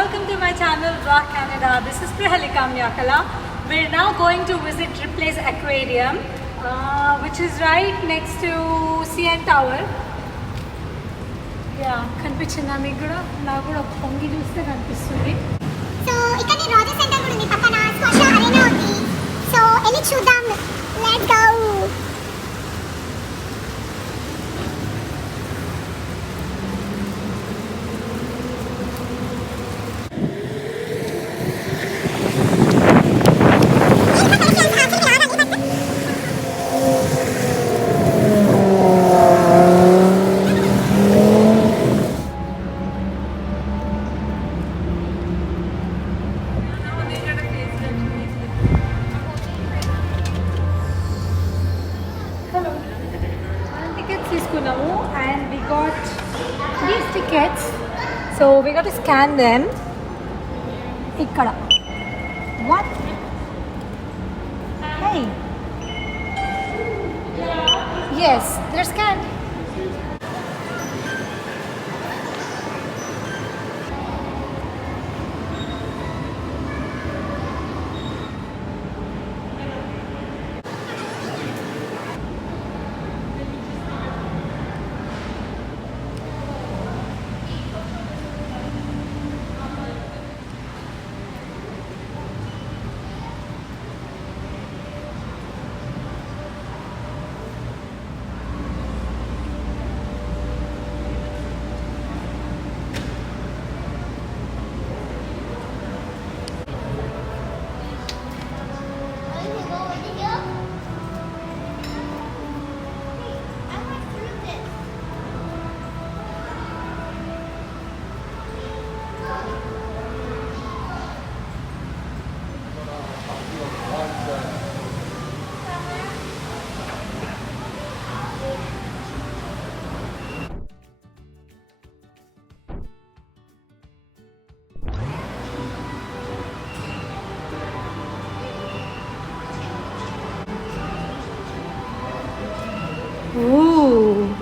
welcome to my channel Rock Canada. This is Prihalika Myakala. We're now going to visit Ripley's Aquarium, which is right next to CN Tower. Yeah, కనిపించిందా మీకు కూడా? నాకు కూడా పొంగి చూస్తే కనిపిస్తుంది. సో ఇక్కడ రోజా సెంటర్ కూడా ఉంది, పక్కన స్క్వాష్ అరేనా ఉంది. సో వెళ్ళి చూద్దాం. Let's go. And we got these tickets, so we got to scan them. Ikkada. What? Hey. Yes, they're scanned.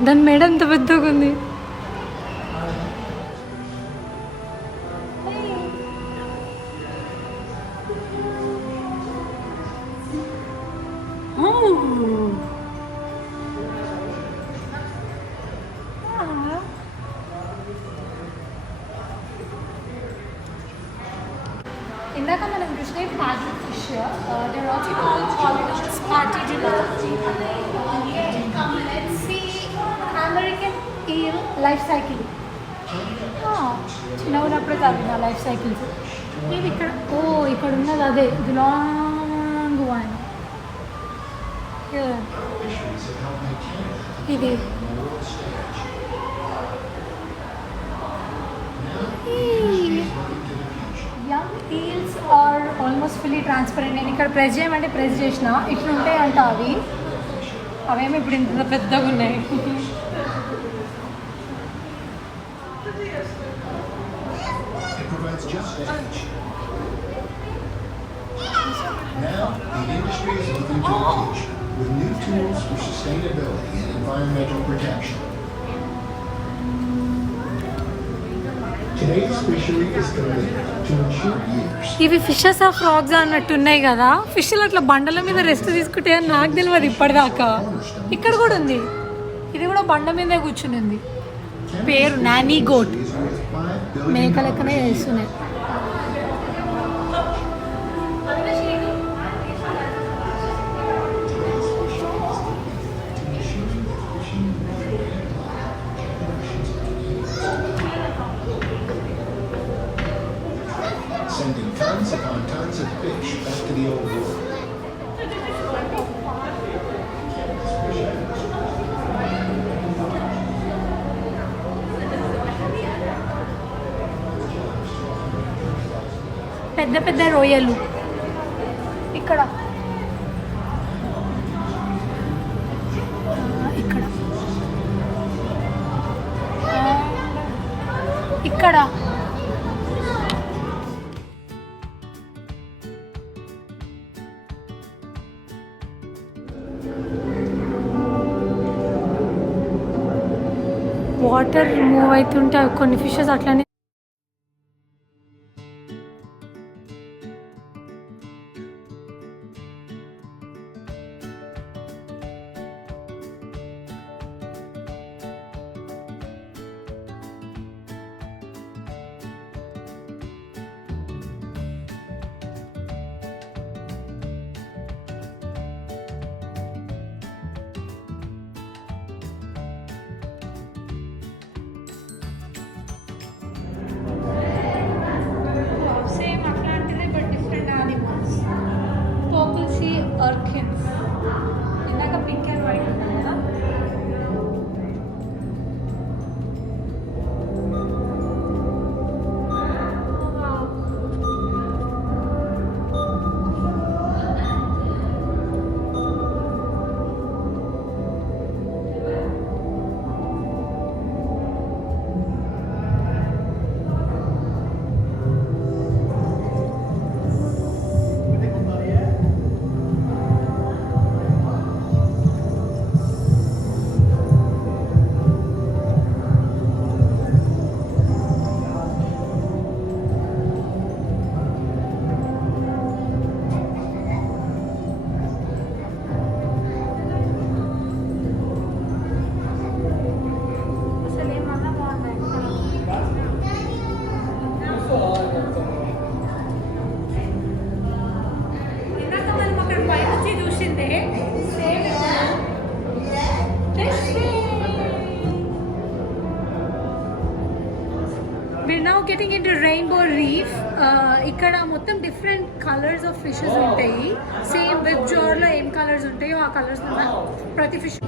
దాని మెడ ఎంత పెద్దగా ఉంది. ఇందాక మనం చూసిన packet fish they're also called polydons sparticulata. Come, let's see American eel life cycle. చిన్న ఉన్నప్పుడే చదివిన లైఫ్ సైకిల్స్ ఇవి ఇక్కడ. ఇక్కడ ఉన్నది అదే ది లాంగ్ వన్. ఇది young eels are almost fully transparent. నేను ఇక్కడ ప్రెస్ చేయమంటే ప్రెస్ చేసిన ఇట్లా ఉంటాయి అంట అవి. అవేమో ఇప్పుడు ఇంత పెద్దగా ఉన్నాయి. Now, the industry is looking to the future with new tools for sustainability and environmental protection. Today's fishery is committed to ensure years. ఇవి ఫిషెస్ ఆఫ్ ఫ్రాగ్స్ అన్నట్టు ఉన్నాయి కదా. ఫిష్లు అట్లా బండల మీద రెస్ట్ తీసుకుంటే అని నాకు తెలియదు ఇప్పటిదాకా. ఇక్కడ కూడా ఉంది, ఇది కూడా బండ మీదే కూర్చుని ఉంది. పేరు నానీ గోట్. మేక లెక్కనే చేస్తున్నాయి. Sending tons upon tons of fish back to the old world. పెద్ద పెద్ద రొయ్యలు ఇక్కడ. ఇక్కడ ఇక్కడ వాటర్ మూవ్ అవుతుంటే కొన్ని ఫిషెస్ అట్లానే గర్కిన్స్. ఇందాక పింక్ అండ్ వైట్ ఉన్నాయి కదా. We're now getting into Rainbow Reef. ఇక్కడ మొత్తం డిఫరెంట్ కలర్స్ ఆఫ్ ఫిషెస్ ఉంటాయి. సేమ్ వెబ్ జోర్లో ఏం కలర్స్ ఉంటాయో ఆ కలర్స్ ప్రతి ఫిష్.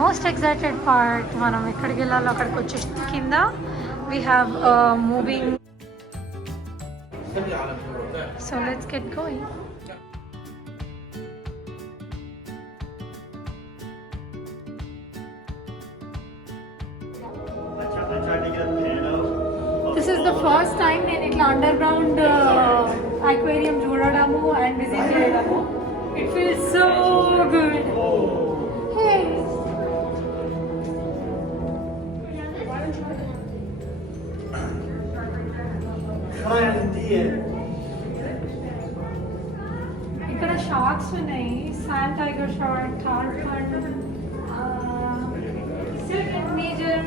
మోస్ట్ ఎక్సైటెడ్ పార్ట్ మనం ఎక్కడికి వెళ్ళాలో అక్కడికి వచ్చే కింద we have moving. So let's get going. This is the first time నేను ఇట్లా అండర్ గ్రౌండ్ అక్వేరియం చూడడము అండ్ విజిట్ చేయడము. It feels so good. ఇక్కడ షార్క్స్ ఉన్నాయి. Sand tiger shark, tarpon, major.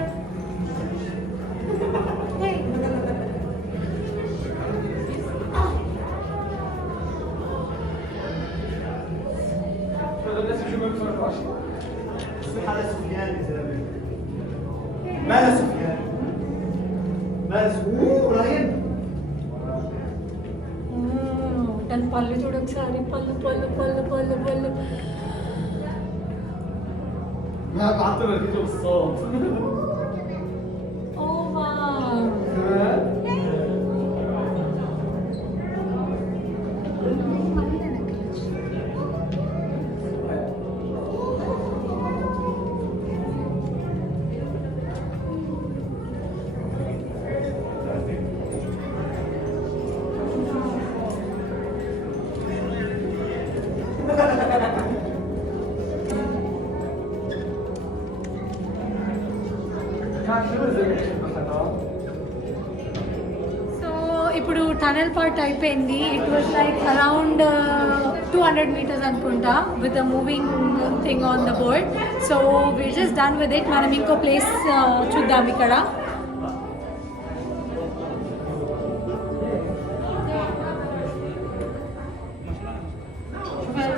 ماذا سفيان؟ ماذا سفيان؟ దాని పళ్ళు చూడు ఒకసారి. పళ్ళు పళ్ళు పళ్ళు పళ్ళు పళ్ళు. ما بعطينا فيديو الصوت. Oh wow. సో ఇప్పుడు టనల్ పార్ట్ అయిపోయింది. It was like around 200 meters అనుకుంటా with the moving thing on the board. So we're just done with it. మనం ఇంకో ప్లేస్ చూద్దాం ఇక్కడ.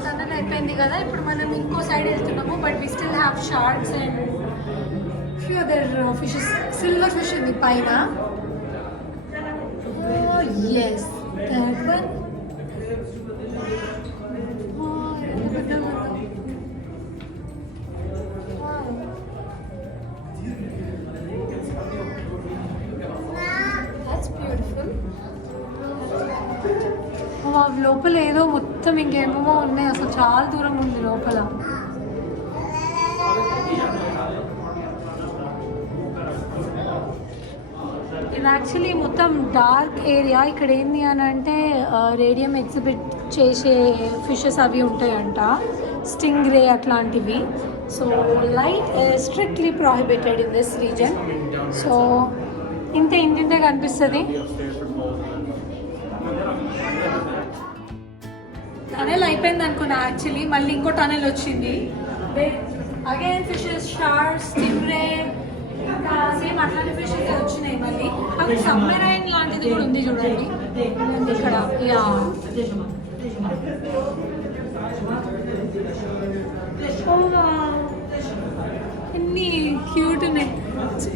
టనల్ అయిపోయింది కదా. ఇప్పుడు మనం ఇంకో సైడ్ వెళ్తున్నాము. But we still have sharks and few other fishes. Silver fish in the paina. Oh yes, that one. Oh, wow. That's beautiful. లోపల ఏదో మొత్తం ఇంకేమో ఉన్నాయి. అసలు చాలా దూరం ఉంది లోపల. ఇది యాక్చువల్లీ మొత్తం డార్క్ ఏరియా. ఇక్కడ ఏంది అని అంటే రేడియం ఎగ్జిబిట్ చేసే ఫిషెస్ అవి ఉంటాయంట, స్టింగ్ రే అట్లాంటివి. So light strictly prohibited in this reason. So ఇంతే కనిపిస్తుంది. అయిపోయింది అనుకున్నా యాక్చువల్లీ. మళ్ళీ ఇంకో టనల్ వచ్చింది. అగైన్ ఫిషెస్, షార్క్స్, స్టింగ్రే, ఇంకా సేమ్ అట్లాంటి ఫిషెస్ వచ్చినాయి మళ్ళీ. అక్కడ సబ్మెరైన్ లాంటిది కూడా ఉంది చూడండి ఇక్కడ. యా ఎన్ని క్యూట్ ఉన్నాయి.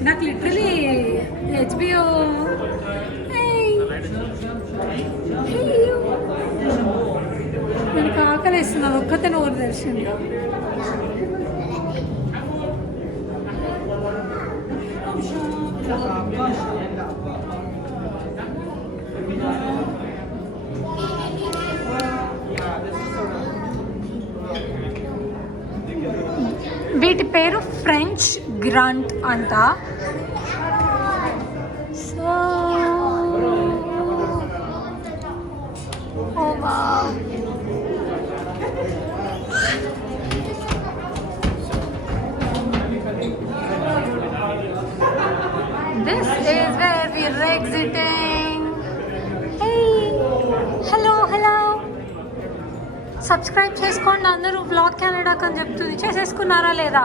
నాకు లిటరలీ హెచ్బిఓ నాకు ఆకలి వేస్తున్నది. ఒక్కతే నోరు తెరిచింది. వీటి పేరు ఫ్రెంచ్ గ్రాంట్ అంట. So this is where we're exiting. Hey, hello. Subscribe చేసుకోండి అందరూ. వ్లాగ్ కెనడాకి అని చెప్తుంది. చేసేసుకున్నారా లేదా?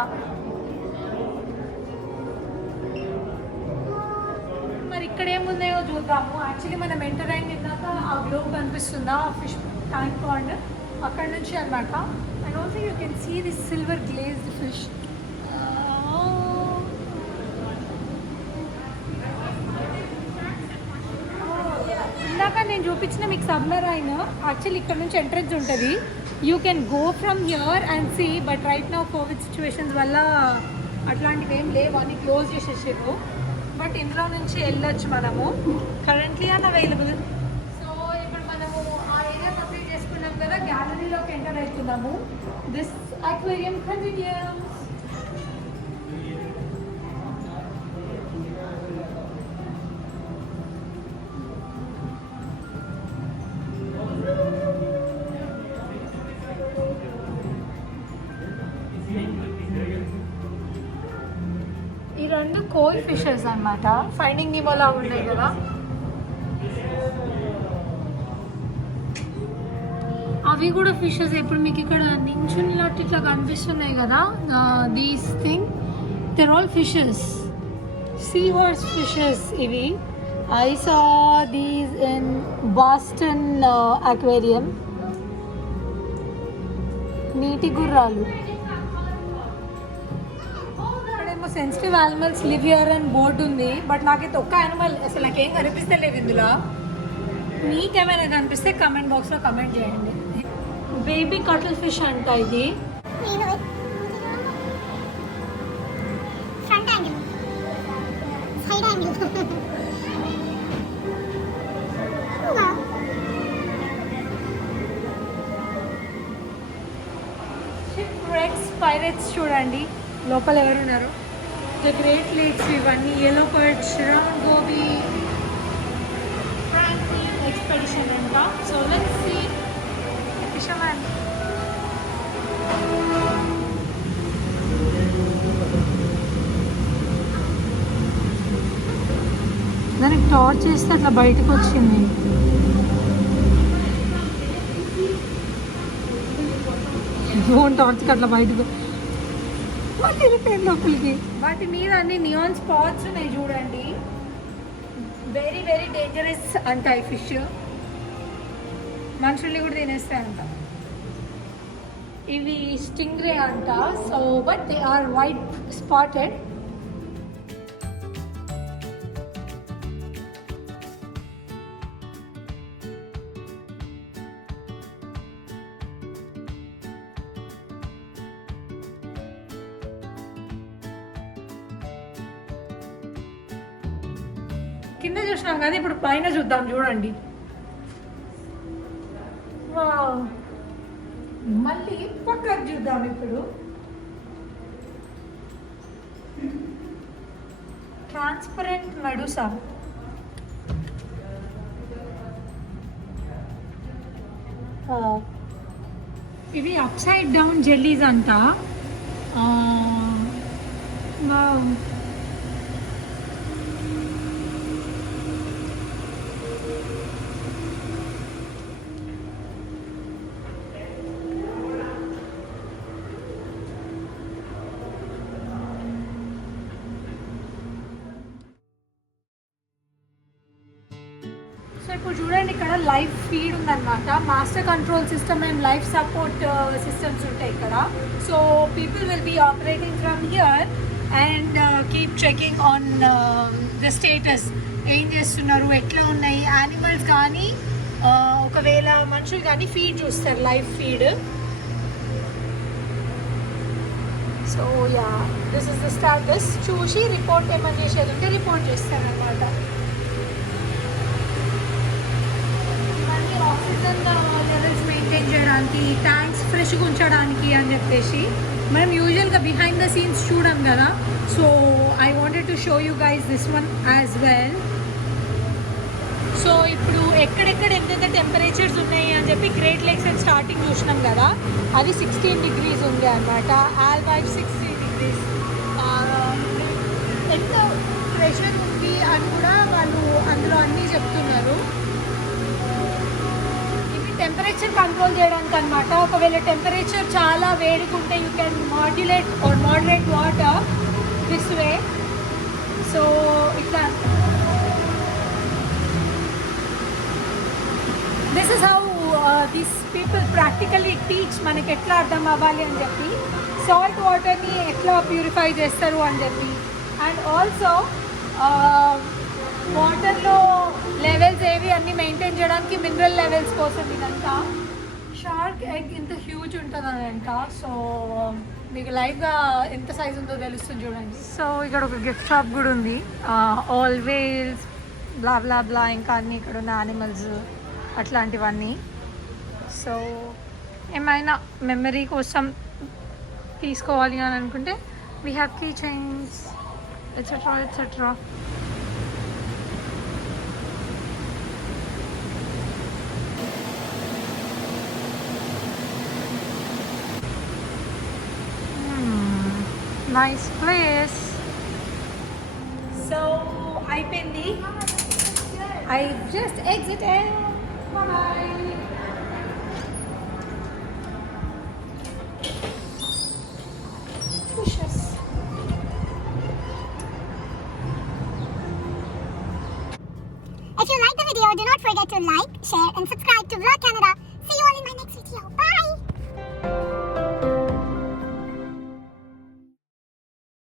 మరి ఇక్కడ ఏమున్నాయో చూద్దాము. యాక్చువల్లీ మనం ఎంటర్ అయిన తర్వాత ఆ గ్లోబ్ కనిపిస్తుందా, ఫిష్ ట్యాంక్ పాండ్, అక్కడ నుంచి అనమాట. And also you can see this silver glazed fish. ఇందాక నేను చూపించిన మీకు సబ్మెరైన్ యాక్చువల్లీ ఇక్కడ నుంచి ఎంట్రన్స్ ఉంటుంది. You can go from here and see, but right now covid situations వల్ల అట్లాంటివి ఏం లేవు, అని క్లోజ్ చేసేసారు. బట్ ఇందులో నుంచి వెళ్ళొచ్చు మనము. కరెంట్లీ అన్ అవైలబుల్. సో ఇప్పుడు మనము ఆ ఏరియా కంప్లీట్ చేసుకున్నాం కదా, గ్యాలరీలోకి ఎంటర్ అవుతున్నాము. This aquarium continuous. ఈ రెండు కోయ్ ఫిషెస్ అన్నమాట. ఫైండింగ్ నీమోలా ఉన్నాయి కదా. అవి కూడా ఫిషెస్. ఇప్పుడు మీకు ఇక్కడ నించున్నట్టు ఇట్లా కనిపిస్తున్నాయి కదా, these thing there all fishes, sea horse fishes ఇవి. I saw these in Boston aquarium. నీటి గుర్రాలు. సెన్సిటివ్ యానిమల్స్ లివ్ హియర్ అని బోర్డు ఉంది, బట్ నాకైతే ఒక్క యానిమల్ అసలు నాకేం కనిపిస్తలేదు ఇందులో. మీకేమైనా కనిపిస్తే కమెంట్ బాక్స్లో కమెంట్ చేయండి. బేబీ కటిల్ ఫిష్ అంట ఇది. Front angle, side angle. Shipwrecks, pirates చూడండి లోపల ఎవరున్నారు. ద గ్రేట్ లేక్స్ ఇవన్నీ. yellow perch, round goby, Franklin expedition అంట. So let's see fisherman. దానికి టార్చ్ చేస్తే అట్లా బయటకు వచ్చింది. ఫోన్ టార్చ్కి అట్లా బయటకు లోపలికి. వాటి మీద అన్ని నియాన్ స్పాట్స్ ఉన్నాయి చూడండి. వెరీ వెరీ డేంజరస్ అంట ఈ ఫిష్. మనుషుల్ని కూడా తినేస్తాయి అంట. ఇవి స్టింగ్రే అంట. So but they are white spotted. కింద చూసినాం కదా, ఇప్పుడు పైన చూద్దాం చూడండి. వావ్, మళ్ళీ పక్కకు చూద్దాం ఇప్పుడు. Transparent medusa. ఇవి అప్ సైడ్ డౌన్ జెల్లీస్ అంట. వావ్, ఇప్పుడు చూడండి ఇక్కడ లైవ్ ఫీడ్ ఉందన్నమాట. Master control system and life support systems ఉంటాయి ఇక్కడ. So people will be operating from here and keep checking on the status. ఏం చేస్తున్నారు, ఎట్లా ఉన్నాయి యానిమల్స్ కానీ ఒకవేళ మనుషులు కానీ ఫీడ్ చూస్తారు, live feed. So yeah this is the status. చూసి రిపోర్ట్ ఏమైనా చేసేది ఉంటే రిపోర్ట్ చేస్తారనమాట. ఇవన్నీ ఆక్సిజన్ లెవెల్స్ మెయింటైన్ చేయడానికి, ట్యాంక్స్ ఫ్రెష్గా ఉంచడానికి అని చెప్పేసి. మనం యూజువల్గా బిహైండ్ ద సీన్స్ చూడం కదా. So I wanted to show you guys this one as well. So ఇప్పుడు ఎక్కడెక్కడ ఎంతెంత టెంపరేచర్స్ ఉన్నాయి అని చెప్పి గ్రేట్ లేక్స్ అండ్ స్టార్టింగ్ చూసినాం కదా, అది 16 degrees ఉంది అనమాట. ఆల్బైట్ 60 degrees. ఎంత ప్రెషర్ ఉంది అని కూడా వాళ్ళు అందులో అన్నీ చెప్తున్నారు. ఇవి టెంపరేచర్ కంట్రోల్ చేయడానికి అనమాట. ఒకవేళ టెంపరేచర్ చాలా వేడిగా you can modulate or moderate water this way. So ఇట్లా this is how these people practically teach మనకి ఎట్లా అర్థం అవ్వాలి అని చెప్పి, సాల్ట్ వాటర్ని ఎట్లా ప్యూరిఫై చేస్తారు అని చెప్పి. అండ్ ఆల్సో వాటర్లో లెవెల్స్ ఏవి అన్నీ మెయింటైన్ చేయడానికి మినరల్ లెవెల్స్ కోసం ఇదంతా. షార్క్ ఎగ్ ఇంత హ్యూజ్ ఉంటుంది అదంట. సో మీకు లైవ్గా ఎంత సైజ్ ఉందో తెలుస్తుంది చూడండి. సో ఇక్కడ ఒక గిఫ్ట్ షాప్ కూడా ఉంది. ఆల్వేస్ బ్లా బ్లా బ్లా ఇంకా అన్నీ ఇక్కడ ఉన్న యానిమల్స్ అట్లాంటివన్నీ. సో ఏమైనా మెమరీ కోసం తీసుకోవాలి అని అనుకుంటే we have key chains etcetera etcetera. Nice place. So అయిపోయింది. I just exited. Bye. Fishes. If you like the video, do not forget to like, share and subscribe to Vlog Canada.